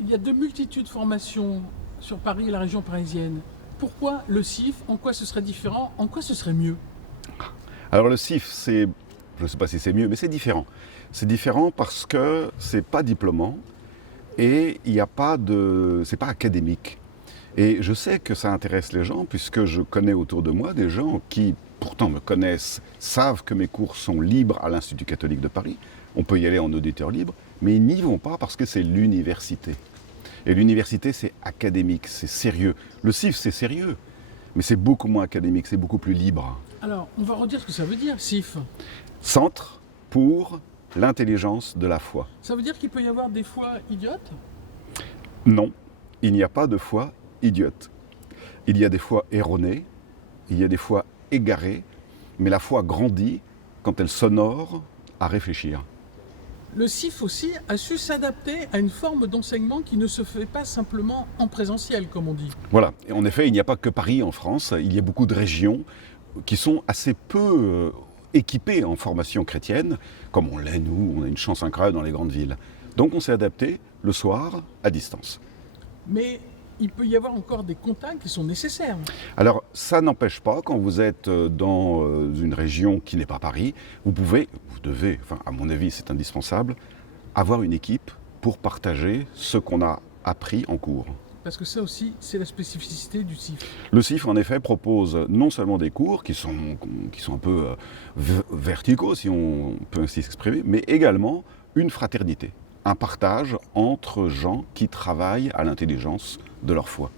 il y a de multitudes de formations sur Paris et la région parisienne. Pourquoi le CIF? En quoi ce serait différent? En quoi ce serait mieux? Alors le CIF, je ne sais pas si c'est mieux, mais c'est différent. C'est différent parce que c'est pas diplômant et il n'y a pas c'est pas académique. Et je sais que ça intéresse les gens puisque je connais autour de moi des gens qui pourtant me connaissent, savent que mes cours sont libres à l'Institut catholique de Paris. On peut y aller en auditeur libre, mais ils n'y vont pas parce que c'est l'université. Et l'université, c'est académique, c'est sérieux. Le CIF, c'est sérieux, mais c'est beaucoup moins académique, c'est beaucoup plus libre. Alors, on va redire ce que ça veut dire, CIF. Centre pour l'intelligence de la foi. Ça veut dire qu'il peut y avoir des fois idiotes? Non, il n'y a pas de foi idiote. Il y a des fois erronées, il y a des fois égarées, mais la foi grandit quand elle s'honore à réfléchir. Le CIF aussi a su s'adapter à une forme d'enseignement qui ne se fait pas simplement en présentiel, comme on dit. Voilà, et en effet, il n'y a pas que Paris en France, il y a beaucoup de régions qui sont assez peu équipées en formation chrétienne, comme on l'est nous, on a une chance incroyable dans les grandes villes. Donc on s'est adapté le soir à distance. Mais il peut y avoir encore des contacts qui sont nécessaires. Alors ça n'empêche pas, quand vous êtes dans une région qui n'est pas Paris, vous devez, enfin à mon avis c'est indispensable, avoir une équipe pour partager ce qu'on a appris en cours. Parce que ça aussi, c'est la spécificité du CIF. Le CIF, en effet, propose non seulement des cours qui sont un peu verticaux, si on peut ainsi s'exprimer, mais également une fraternité, un partage entre gens qui travaillent à l'intelligence de leur foi.